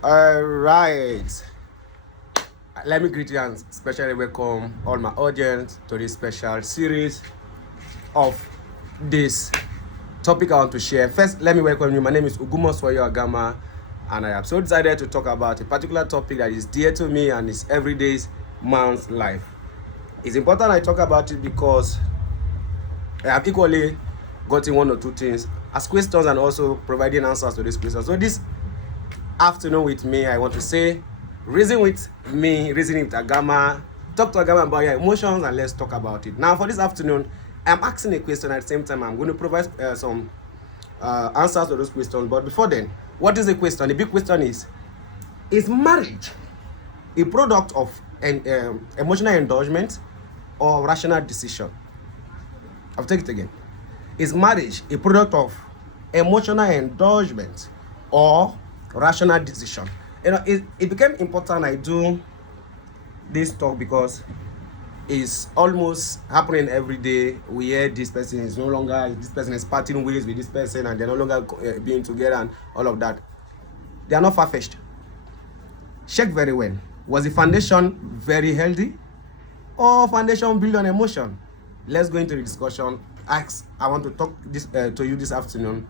All right. Let me greet you and especially welcome all my audience to this special series of this topic I want to share. First, let me welcome you. My name is Ugumoswayo Agama, and I am so excited to talk about a particular topic that is dear to me and is everyday man's life. It's important I talk about it because I have equally gotten one or two things as questions and also providing answers to these questions. So this afternoon with me, I want to say, reason with me, reasoning with Agama, talk to Agama about your emotions and let's talk about it. Now for this afternoon, I'm asking a question at the same time I'm going to provide some answers to those questions. But before then, what is the question? The big question is marriage a product of an emotional indulgence or rational decision? I'll take it again. Is marriage a product of emotional indulgence or rational decision? It became important I do this talk because it's almost happening every day. We hear this person is no longer, this person is parting ways with this person and they're no longer being together and all of that. They are not far-fetched. Check very well. Was the foundation very healthy or foundation built on emotion? Let's go into the discussion. I want to talk this to you this afternoon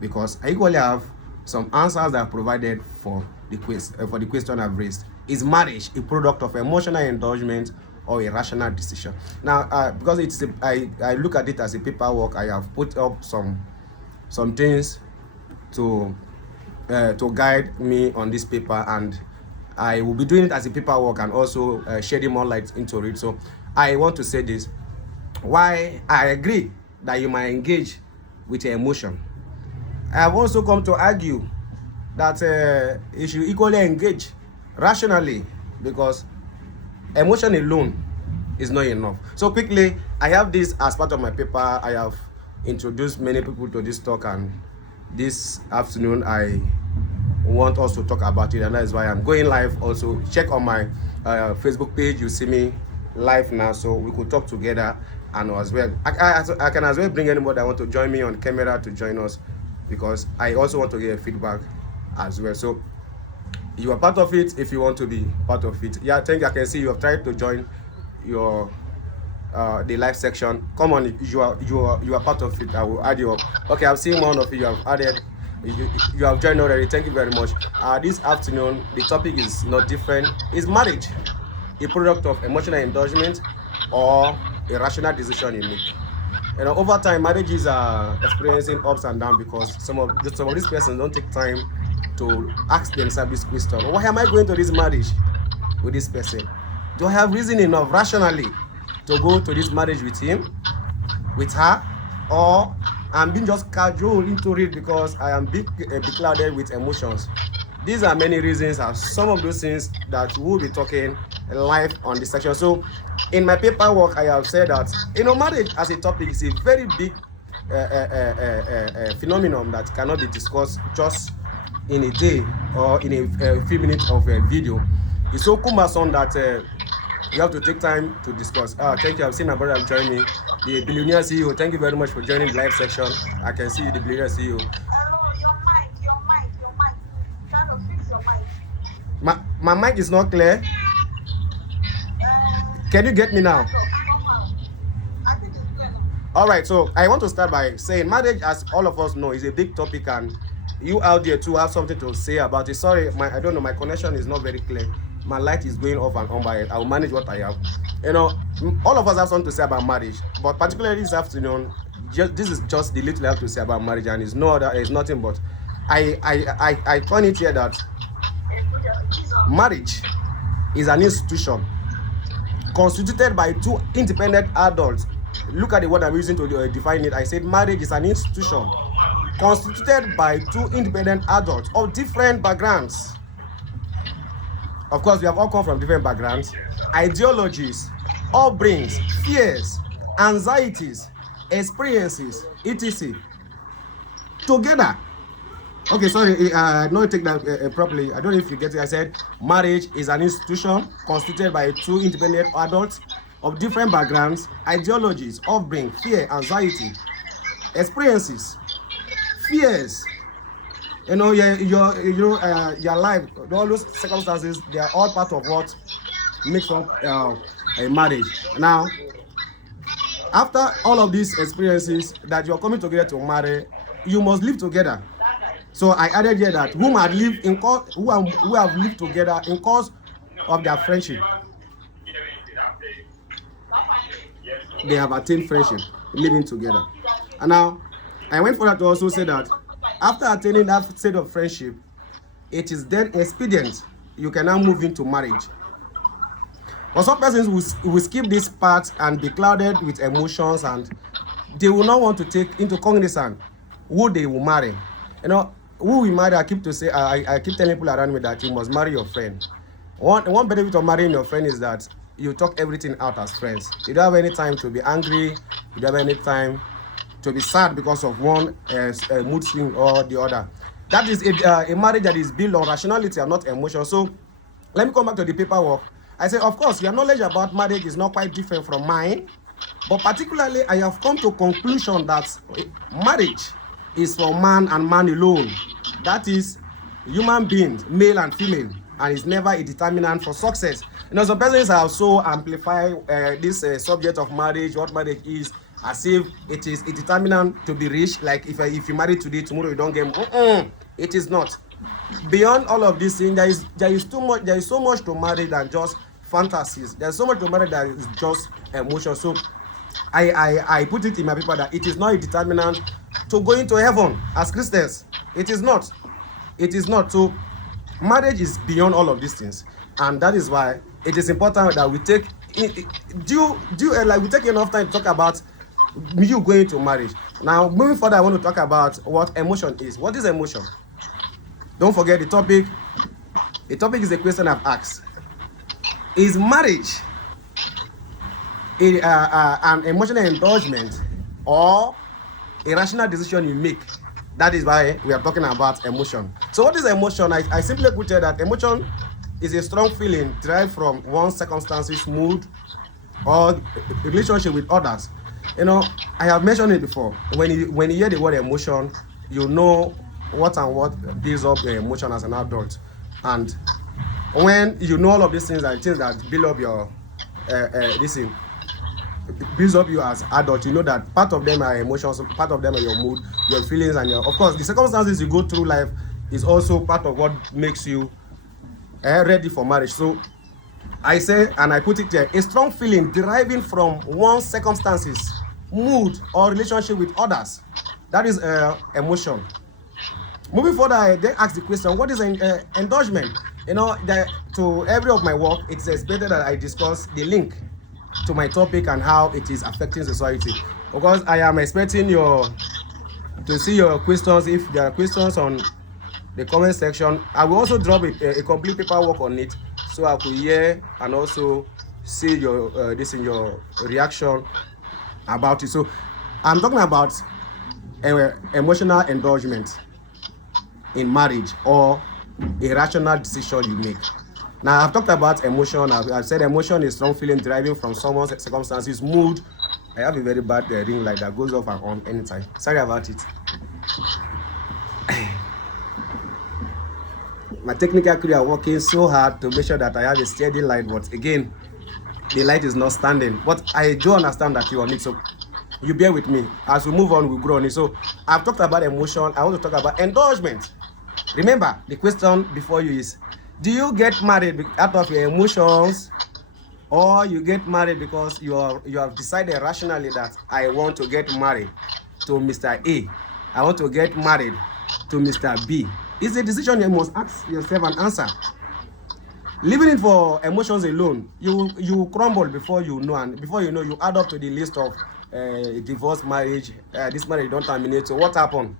because I equally have some answers that are provided for the question I've raised. Is marriage a product of emotional indulgence or a rational decision? Now, because I look at it as a paperwork, I have put up some things to guide me on this paper, and I will be doing it as a paperwork and also shedding more light into it. So I want to say this. Why I agree that you might engage with your emotion, I have also come to argue that you should equally engage rationally because emotion alone is not enough. So quickly, I have this as part of my paper. I have introduced many people to this talk, and this afternoon I want us to talk about it, and that is why I'm going live. Also check on my Facebook page, you see me live now, so we could talk together. And as well, I can as well bring anybody that want to join me on camera to join us, because I also want to get feedback as well. So you are part of it if you want to be part of it. Yeah, I think I can see you have tried to join your the live section. Come on, you are part of it. I will add you up. Okay, I've seen one of you have added. You have joined already. Thank you very much. This afternoon the topic is not different. Is marriage a product of emotional indulgence or a rational decision you make? Over time, marriages are experiencing ups and downs because some of these persons don't take time to ask themselves this question: why am I going to this marriage with this person? Do I have reason enough rationally to go to this marriage with him, with her, or I'm being just casual into it because I am beclouded with emotions? These are many reasons, and some of those things that we'll be talking live on this section. So in my paperwork, I have said that marriage as a topic is a very big phenomenon that cannot be discussed just in a day or in a few minutes of a video. It's so cumbersome that you have to take time to discuss. Thank you. I've seen my brother join me, the billionaire CEO. Thank you very much for joining the live section. I can see you, the billionaire CEO. Hello, your mic. Kind of fix your mic. My mic is not clear. Can you get me now? I think it's clear now. All right, so I want to start by saying marriage, as all of us know, is a big topic, and you out there too have something to say about it. Sorry, I don't know, my connection is not very clear. My light is going off and on by it. I will manage what I have. All of us have something to say about marriage, but particularly this afternoon, this is just the little I have to say about marriage, and it's nothing but I turn it here that marriage is an institution constituted by two independent adults. Look at the word I'm using to define it. I said marriage is an institution constituted by two independent adults of different backgrounds. Of course, we have all come from different backgrounds, ideologies, upbringings, fears, anxieties, experiences, etc. Together. Okay, sorry, I don't take that properly. I don't know if you get it. I said marriage is an institution constituted by two independent adults of different backgrounds, ideologies, upbringing, fear, anxiety, experiences, fears, You know, your life, all those circumstances, they are all part of what makes up a marriage. Now, after all of these experiences that you're coming together to marry, you must live together. So I added here that who have lived together in cause of their friendship, they have attained friendship, living together. And now, I went further to also say that after attaining that state of friendship, it is then expedient you can now move into marriage. For some persons will skip this part and be clouded with emotions, and they will not want to take into cognizance who they will marry. You know, who we marry, I keep telling people around me that you must marry your friend. One benefit of marrying your friend is that you talk everything out as friends. You don't have any time to be angry. You don't have any time to be sad because of one mood swing or the other. That is a marriage that is built on rationality and not emotion. So let me come back to the paperwork. I say, of course, your knowledge about marriage is not quite different from mine, but particularly I have come to conclusion that marriage is for man and man alone. That is human beings, male and female, and is never a determinant for success. You know, some persons have so amplified this subject of marriage, what marriage is, as if it is a determinant to be rich. Like if you marry today, tomorrow you don't get more. It is not. Beyond all of these things, there is so much to marriage than just fantasies. There's so much to marriage that is just emotion. So I put it in my paper that it is not a determinant to go into heaven as Christians. It is not. It is not. So marriage is beyond all of these things, and that is why it is important that we take we take enough time to talk about you going to marriage. Now, moving further, I want to talk about what emotion is. What is emotion? Don't forget the topic. The topic is a question I've asked. Is marriage an emotional indulgement or a rational decision you make? That is why we are talking about emotion. So what is emotion? I simply put it that emotion is a strong feeling derived from one's circumstances, mood, or relationship with others. You know, I have mentioned it before. When you hear the word emotion, you know what builds up your emotion as an adult. And when you know all of these things that build up your builds up you as adult, you know that part of them are emotions, part of them are your mood, your feelings, and of course the circumstances you go through life is also part of what makes you ready for marriage. So I say, and I put it there, a strong feeling deriving from one's circumstances, mood, or relationship with others. That is emotion. Moving forward, I then ask the question, what is indulgement? You know, to every of my work, it's expected that I discuss the link to my topic and how it is affecting society. Because I am expecting to see your questions. If there are questions on the comment section, I will also drop a complete paperwork on it, so I could hear and also see your reaction about it. So I'm talking about emotional indulgement in marriage or a rational decision you make. Now, I've talked about emotion. I've said emotion is strong feeling deriving from someone's circumstances, mood. I have a very bad ring light that goes off and on anytime. Sorry about it. My technical crew are working so hard to make sure that I have a steady light, but again, the light is not standing. But I do understand that you on it, so you bear with me. As we move on, we'll grow on it. So I've talked about emotion. I want to talk about indulgement. Remember, the question before you is, do you get married out of your emotions, or you get married because you have decided rationally that I want to get married to Mr. A, I want to get married to Mr. B? It's a decision you must ask yourself and answer. Leaving it for emotions alone, you crumble before you know, and before you know, you add up to the list of divorce marriage. This marriage don't terminate. So what happened?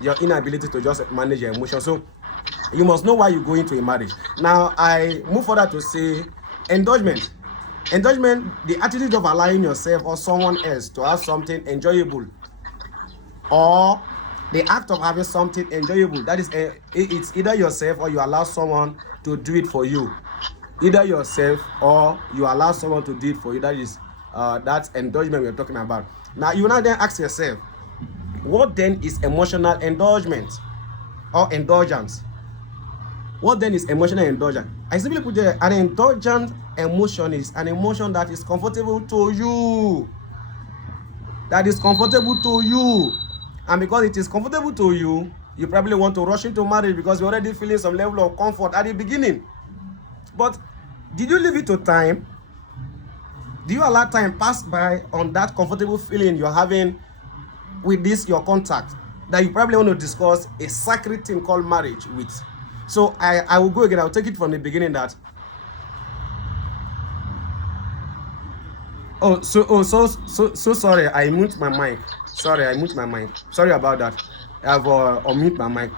Your inability to just manage your emotions. So you must know why you go into a marriage. Now I move further to say indulgement. Indulgement, the attitude of allowing yourself or someone else to have something enjoyable, or the act of having something enjoyable. That is, it's either yourself or you allow someone to do it for you. Either yourself or you allow someone to do it for you. That is that's indulgement we're talking about. Now you now then ask yourself, what then is emotional indulgement? or indulgence. What then is emotional indulgence? I simply put there, an indulgent emotion is an emotion that is comfortable to you. That is comfortable to you. And because it is comfortable to you, you probably want to rush into marriage because you're already feeling some level of comfort at the beginning. But did you leave it to time? Do you allow time pass by on that comfortable feeling you're having with this your contact that you probably want to discuss a sacred thing called marriage with? So I will go again. I'll take it from the beginning that so sorry, I mute my mic. Sorry about that. I've unmute my mic.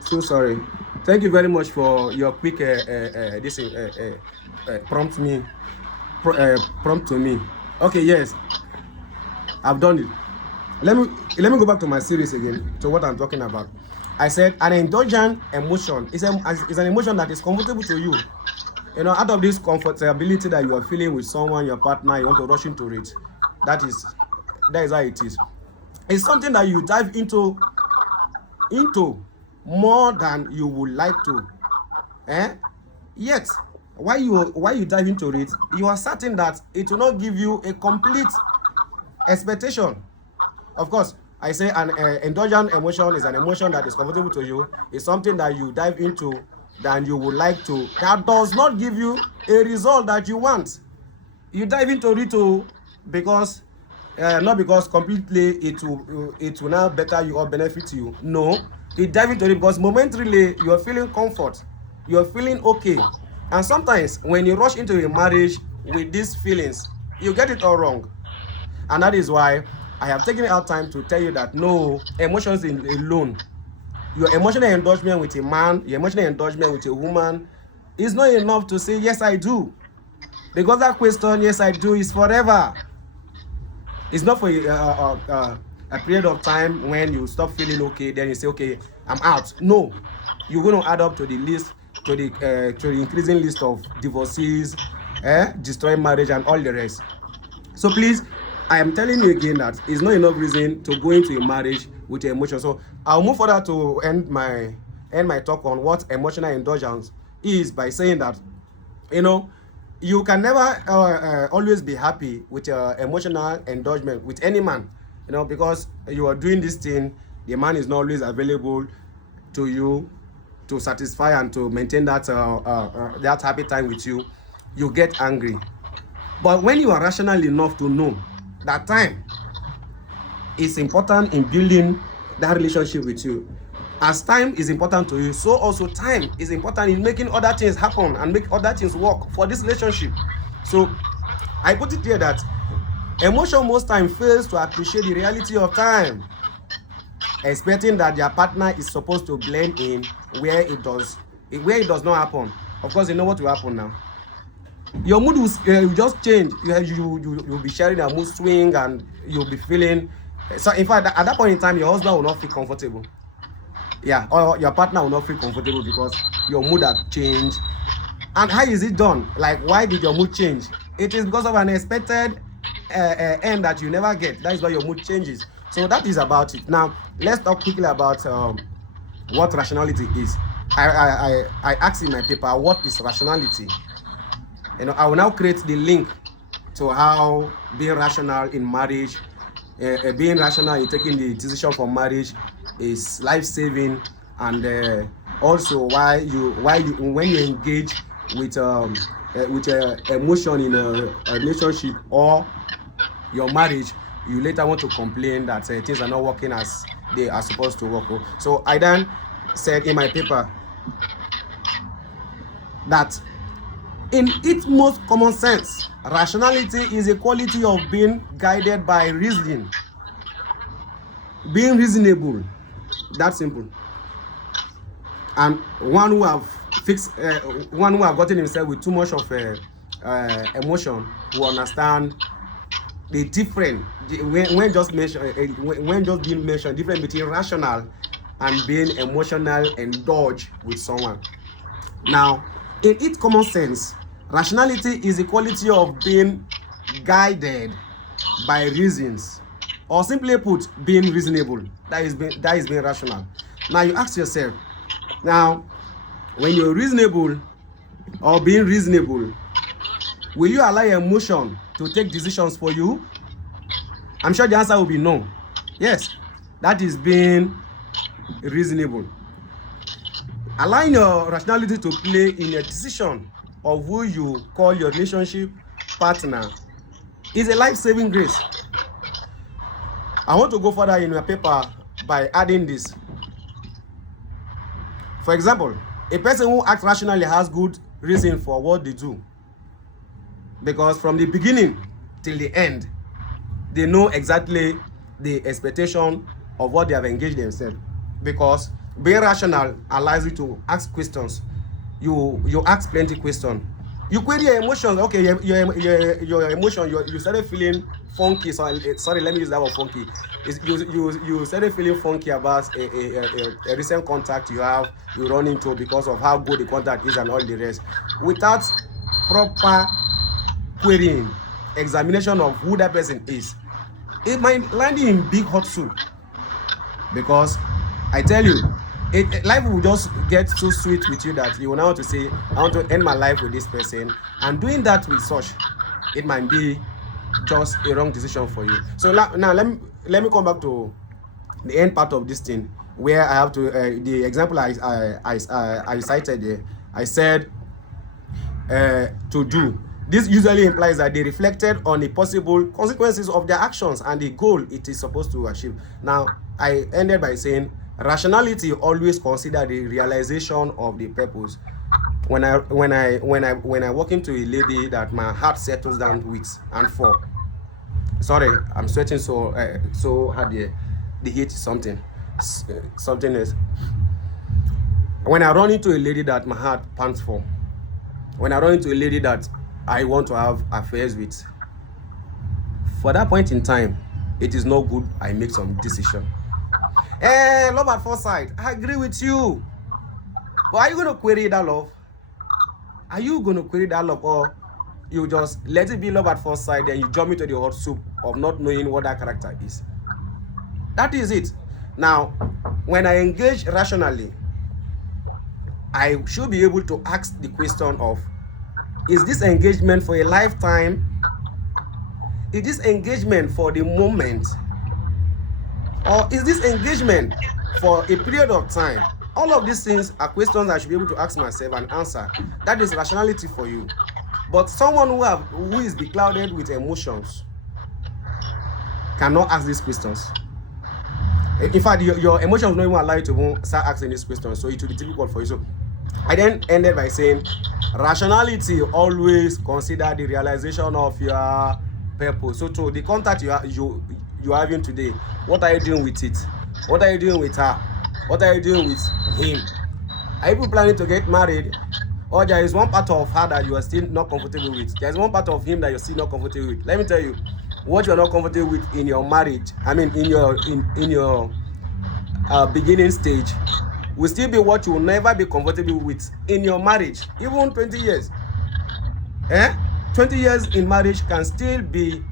So sorry. Thank you very much for your quick prompt to me. Okay, yes, I've done it. Let me go back to my series again, to what I'm talking about. I said an indulgent emotion is an emotion that is comfortable to you. You know, out of this comfortability that you are feeling with someone, your partner, you want to rush into it. That is how it is. It's something that you dive into more than you would like to. Yet, while you dive into it, you are certain that it will not give you a complete expectation. Of course, I say an indulgent emotion is an emotion that is comfortable to you. It's something that you dive into than you would like to. That does not give you a result that you want. You dive into it because not because completely it will now better you or benefit you. No, you dive into it because momentarily you are feeling comfort, you are feeling okay. And sometimes when you rush into a marriage with these feelings, you get it all wrong. And that is why I have taken out time to tell you that no, emotions alone, your emotional indulgence with a man, your emotional indulgence with a woman is not enough to say yes I do, because that question yes I do is forever. It's not for a period of time when you stop feeling okay, then you say okay, I'm out. No, you're going to add up to the list, to the increasing list of divorces, destroying marriage and all the rest. So please, I am telling you again that it's not enough reason to go into a marriage with your emotions. So I'll move further to end my talk on what emotional indulgence is by saying that, you know, you can never always be happy with your emotional indulgence with any man, you know, because you are doing this thing, the man is not always available to you to satisfy and to maintain that that happy time with you. You get angry. But when you are rational enough to know that time is important in building that relationship with you, as time is important to you, so also time is important in making other things happen and make other things work for this relationship. So I put it here that emotion most time fails to appreciate the reality of time, expecting that their partner is supposed to blend in where it does not happen. Of course, you know what will happen now. Your mood will just change. You'll be sharing a mood swing and you'll be feeling. So in fact, at that point in time, your husband will not feel comfortable. Yeah, or your partner will not feel comfortable because your mood has changed. And how is it done? Like, why did your mood change? It is because of an expected end that you never get. That is why your mood changes. So that is about it. Now, let's talk quickly about what rationality is. I asked in my paper, what is rationality? You know, I will now create the link to how being rational in marriage, being rational in taking the decision for marriage is life-saving, and also why when you engage with emotion in a relationship or your marriage, you later want to complain that things are not working as they are supposed to work. So I then said in my paper that in its most common sense, rationality is a quality of being guided by reasoning, being reasonable. That's simple. And one who have gotten himself with too much of emotion will understand the difference when just being mentioned difference between rational and being emotional indulged with someone. Now, in its common sense, rationality is the quality of being guided by reasons, or simply put, being reasonable. That is being rational. Now you ask yourself, now when you're reasonable or being reasonable, will you allow your emotion to take decisions for you? I'm sure the answer will be no. Yes, that is being reasonable. Allowing your rationality to play in a decision of who you call your relationship partner is a life-saving grace. I want to go further in your paper by adding this. For example, a person who acts rationally has good reason for what they do, because from the beginning till the end, they know exactly the expectation of what they have engaged themselves. Because being rational allows you to ask questions. You ask plenty questions. You query your emotions. Okay, your emotion. You started feeling funky. Sorry, let me use that word funky. You started feeling funky about a recent contact you run into because of how good the contact is and all the rest. Without proper querying, examination of who that person is, it might land you in big hot soup. Because I tell you, life will just get so sweet with you that you will now want to say, I want to end my life with this person. And doing that with such, it might be just a wrong decision for you. So now let me come back to the end part of this thing, where I have to the example I cited there. I said to do. This usually implies that they reflected on the possible consequences of their actions and the goal it is supposed to achieve. Now, I ended by saying rationality always consider the realization of the purpose. When I walk into a lady that my heart settles down with and for. Sorry, I'm sweating so hard here. The heat is something else. When I run into a lady that my heart pants for, when I run into a lady that I want to have affairs with, for that point in time, it is not good I make some decision. Love at first sight, I agree with you. But are you going to query that love? Are you going to query that love, or you just let it be love at first sight, then you jump into the hot soup of not knowing what that character is? That is it. Now, when I engage rationally, I should be able to ask the question of, is this engagement for a lifetime? Is this engagement for the moment? Or is this engagement for a period of time? All of these things are questions I should be able to ask myself and answer. That is rationality for you. But someone who is beclouded with emotions cannot ask these questions. In fact, your emotions don't even allow you to start asking these questions, so it will be difficult for you. So I then ended by saying rationality always consider the realization of your purpose. So to the contact you are having today, what are you doing with it? What are you doing with her? What are you doing with him? Are you planning to get married? Or there is one part of her that you are still not comfortable with? There is one part of him that you're still not comfortable with. Let me tell you, what you are not comfortable with in your marriage, I mean in your beginning stage, will still be what you will never be comfortable with in your marriage, even 20 years. 20 years in marriage can still be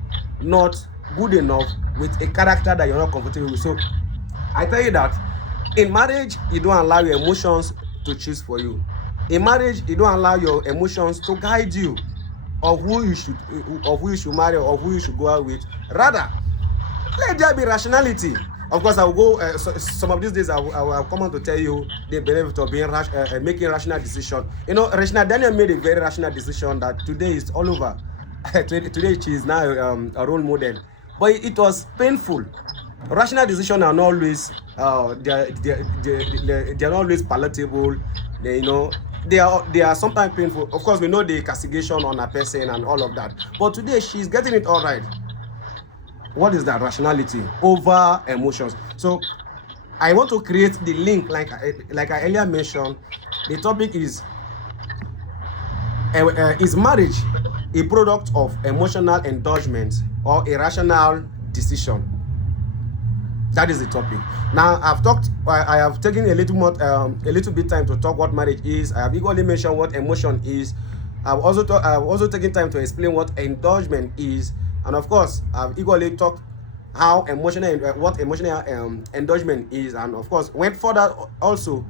not good enough with a character that you're not comfortable with. So I tell you that in marriage, you don't allow your emotions to choose for you. In marriage, you don't allow your emotions to guide you of who you should marry or who you should go out with. Rather, let there be rationality. Of course, I will go. Some of these days, I will come on to tell you the benefit of being making rational decision. You know, Daniel made a very rational decision that today is all over. Today she is now a role model, but it was painful. Rational decisions are not always they are not always palatable. They are sometimes painful. Of course, we know the castigation on a person and all of that. But today she's getting it all right. What is that? Rationality over emotions. So I want to create the link, like I earlier mentioned. The topic is marriage a product of emotional indulgence or a rational decision? That is the topic. Now I have taken a little bit time to talk what marriage is. I have equally mentioned what emotion is. I've also taken time to explain what indulgement is. And of course, I've how emotional, what emotional indulgement is, and of course went further also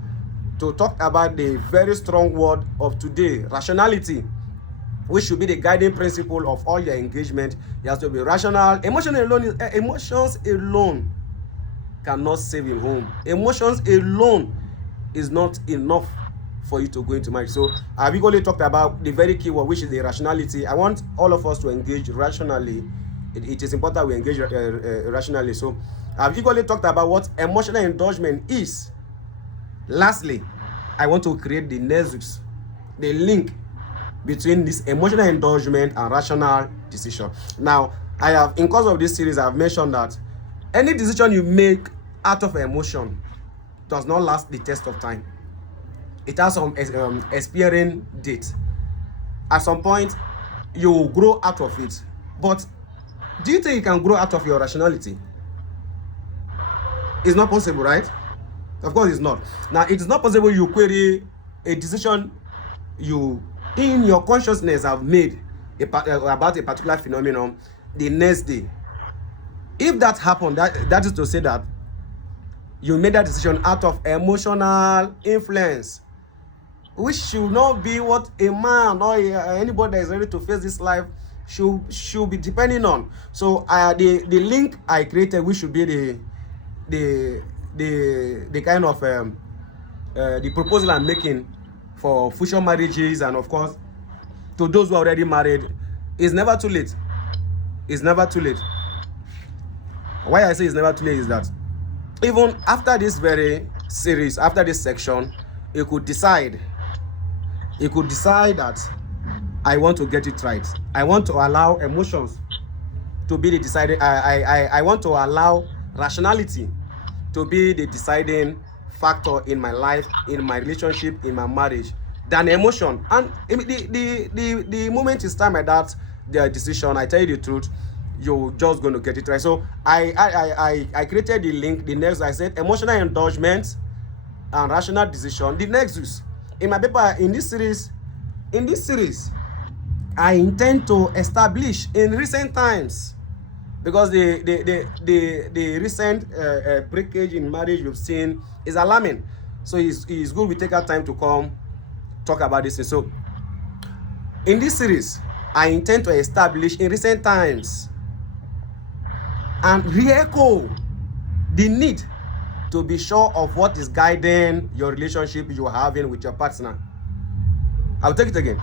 to talk about the very strong word of today, rationality, which should be the guiding principle of all your engagement. You have to be rational. Emotions alone cannot save a home. Emotions alone is not enough for you to go into marriage. So I've equally talked about the very key word, which is the rationality. I want all of us to engage rationally. It is important we engage rationally. So I've equally talked about what emotional indulgement is. Lastly, I want to create the nexus, the link between this emotional indulgement and rational decision. Now, I have, in course of this series, I have mentioned that any decision you make out of emotion does not last the test of time. It has some expiring date. At some point, you will grow out of it. But do you think you can grow out of your rationality? It's not possible, right? Of course it's not. Now, it is not possible you query a decision you in your consciousness have made about a particular phenomenon the next day. If that happened, that is to say that you made that decision out of emotional influence, which should not be what a man or anybody that is ready to face this life should be depending on. So the link I created, which should be the kind of the proposal I'm making for future marriages, and of course to those who are already married, is never too late. It's never too late. Why I say it's never too late is that even after this very series, after this section, you could decide that I want to get it right. I want to allow emotions to be the deciding. I want to allow rationality to be the deciding factor in my life, in my relationship, in my marriage, than emotion. And the moment you stand by that the decision, I tell you the truth, you're just going to get it right. So I created the link, the next. I said emotional indulgement and rational decision, the nexus. In my paper, in this series, I intend to establish in recent times, because the recent breakage in marriage we've seen is alarming. So it's good we take our time to come talk about this. So in this series, I intend to establish in recent times and re-echo the need to be sure of what is guiding your relationship you are having with your partner. I'll take it again.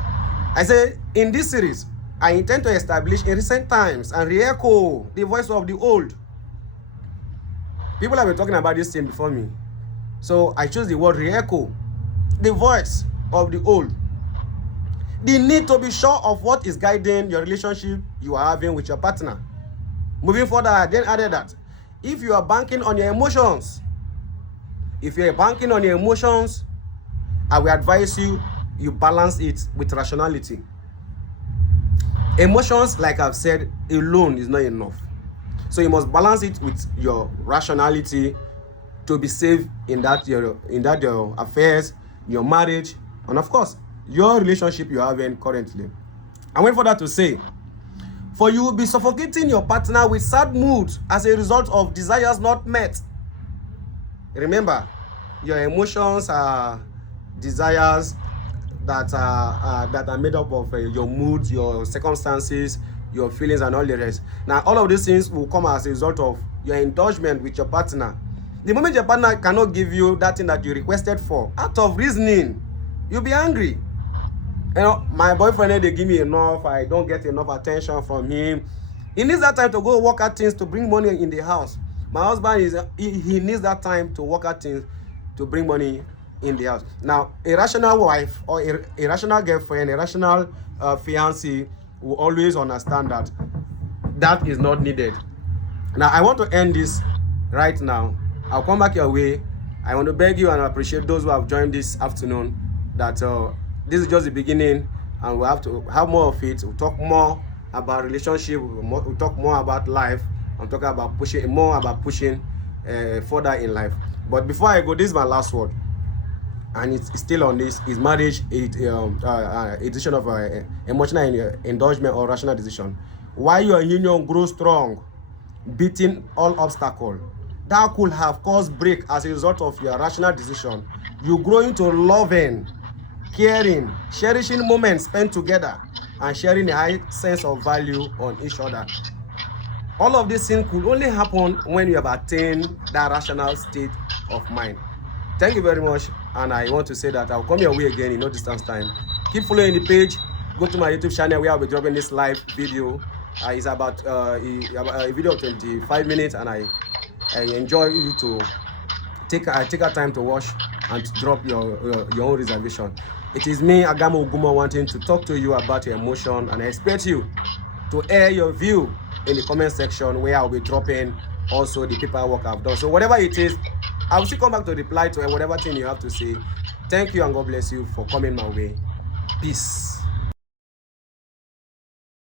I say in this series, I intend to establish in recent times and re-echo the voice of the old. People have been talking about this thing before me. So I choose the word re-echo, the voice of the old. The need to be sure of what is guiding your relationship you are having with your partner. Moving further, I then added that if you are banking on your emotions, I will advise you balance it with rationality. Emotions, like I've said, alone is not enough. So you must balance it with your rationality to be safe in that your affairs, your marriage, and of course your relationship you're having currently. I went further to say, for you will be suffocating your partner with sad moods as a result of desires not met. Remember, your emotions are desires that are made up of your moods, your circumstances, your feelings, and all the rest. Now, all of these things will come as a result of your indulgement with your partner. The moment your partner cannot give you that thing that you requested for, out of reasoning, you'll be angry. You know, my boyfriend, they give me enough, I don't get enough attention from him. He needs that time to go work at things to bring money in the house. My husband he needs that time to work at things to bring money in the house. Now, a rational wife or a rational girlfriend, a rational fiancé will always understand that that is not needed. Now, I want to end this right now. I'll come back your way. I want to beg you and appreciate those who have joined this afternoon that this is just the beginning, and we'll have to have more of it. We'll talk more about relationship, we'll talk more about life, and talk about pushing further in life. But before I go, this is my last word, and it's still on this: is marriage a decision of emotional indulgement or rational decision? While your union grows strong, beating all obstacle. That could have caused break as a result of your rational decision. You grow into loving, caring, cherishing moments spent together, and sharing a high sense of value on each other. All of these things could only happen when you have attained that rational state of mind. Thank you very much, and I want to say that I'll come your way again in no distance time. Keep following the page. Go to my YouTube channel where I'll be dropping this live video. It's about a video of 25 minutes, and I enjoy you to take our time to watch and to drop your own reservation. It is me, Agamo Ogumo, wanting to talk to you about your emotion, and I expect you to air your view in the comment section where I'll be dropping also the paperwork I've done. So whatever it is, I will still come back to reply to whatever thing you have to say. Thank you and God bless you for coming my way. Peace.